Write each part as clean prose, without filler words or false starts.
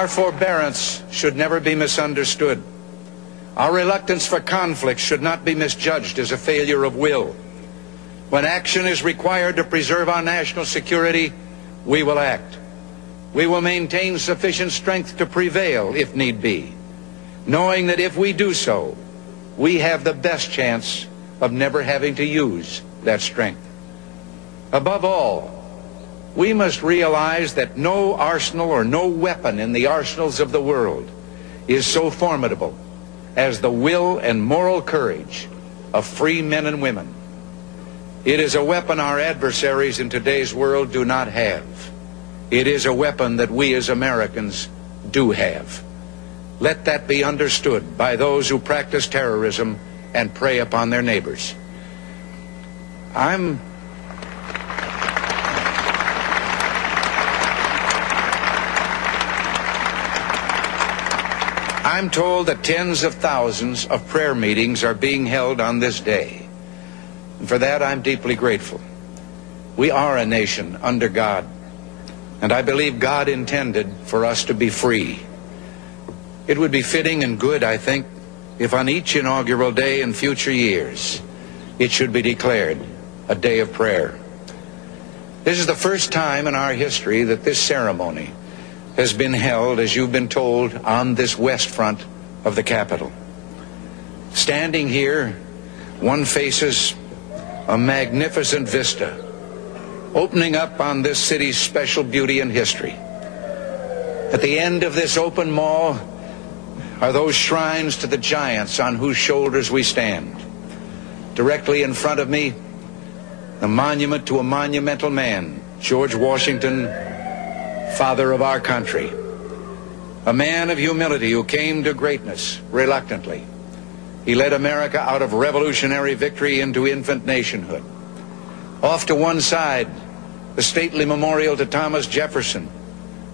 Our forbearance should never be misunderstood. Our reluctance for conflict should not be misjudged as a failure of will. When action is required to preserve our national security, we will act. We will maintain sufficient strength to prevail if need be, knowing that if we do so, we have the best chance of never having to use that strength. Above all, we must realize that no arsenal or no weapon in the arsenals of the world is so formidable as the will and moral courage of free men and women. It is a weapon our adversaries in today's world do not have. It is a weapon that we as Americans do have. Let that be understood by those who practice terrorism and prey upon their neighbors. I'm told that tens of thousands of prayer meetings are being held on this day. And for that, I'm deeply grateful. We are a nation under God, and I believe God intended for us to be free. It would be fitting and good, I think, if on each inaugural day in future years, it should be declared a day of prayer. This is the first time in our history that this ceremony has been held, as you've been told, on this west front of the Capitol. Standing here, one faces a magnificent vista opening up on this city's special beauty and history. At the end of this open mall are those shrines to the giants on whose shoulders we stand. Directly in front of me, the monument to a monumental man, George Washington, father of our country, a man of humility who came to greatness reluctantly. He led America out of revolutionary victory into infant nationhood. Off to one side, the stately memorial to Thomas Jefferson,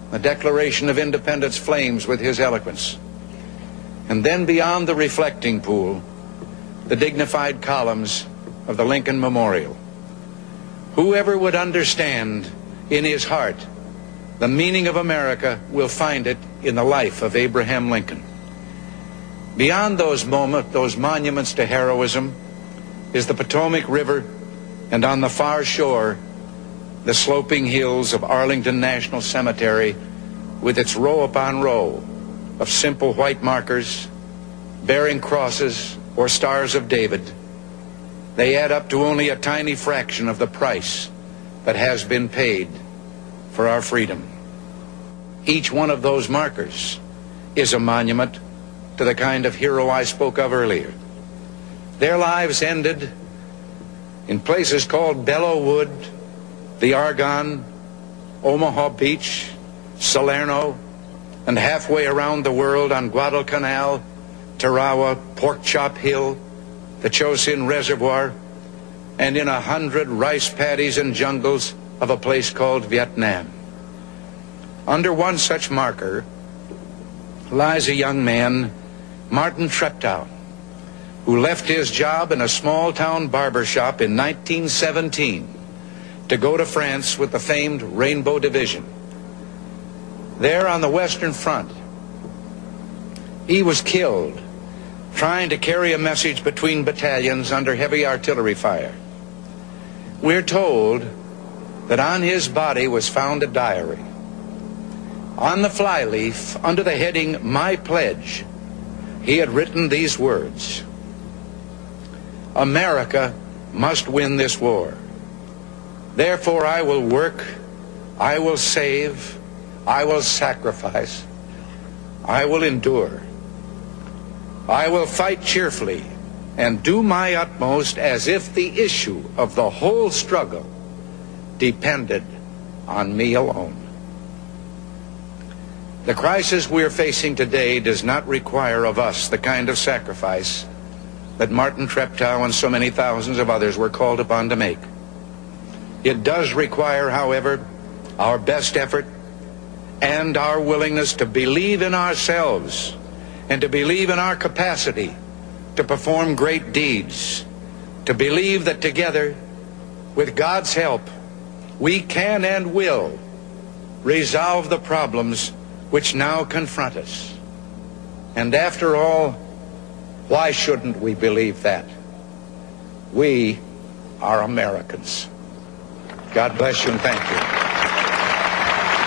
the Declaration of Independence flames with his eloquence. And then beyond the reflecting pool, the dignified columns of the Lincoln Memorial. Whoever would understand in his heart the meaning of America will find it in the life of Abraham Lincoln. Beyond those monuments to heroism is the Potomac River, and on the far shore, the sloping hills of Arlington National Cemetery with its row upon row of simple white markers bearing crosses or stars of David. They add up to only a tiny fraction of the price that has been paid for our freedom. Each one of those markers is a monument to the kind of hero I spoke of earlier. Their lives ended in places called Belleau Wood, the Argonne, Omaha Beach, Salerno, and halfway around the world on Guadalcanal, Tarawa, Pork Chop Hill, the Chosin Reservoir, and in 100 rice paddies and jungles of a place called Vietnam. Under one such marker lies a young man, Martin Treptow, who left his job in a small-town barber shop in 1917 to go to France with the famed Rainbow Division. There on the Western Front, he was killed trying to carry a message between battalions under heavy artillery fire. We're told that on his body was found a diary. On the flyleaf, under the heading, "My Pledge," he had written these words: "America must win this war. Therefore I will work, I will save, I will sacrifice, I will endure. I will fight cheerfully and do my utmost as if the issue of the whole struggle depended on me alone." The crisis we're facing today does not require of us the kind of sacrifice that Martin Treptow and so many thousands of others were called upon to make. It does require, however, our best effort and our willingness to believe in ourselves and to believe in our capacity to perform great deeds, to believe that together, with God's help, we can and will resolve the problems which now confront us. And after all, why shouldn't we believe that? We are Americans. God bless you and thank you.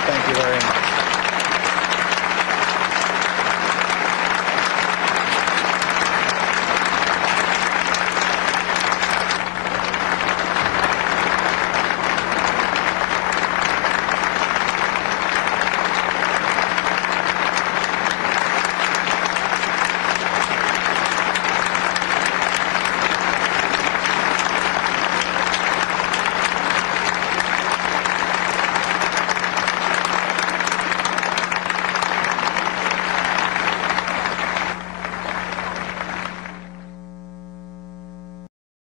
Thank you very much.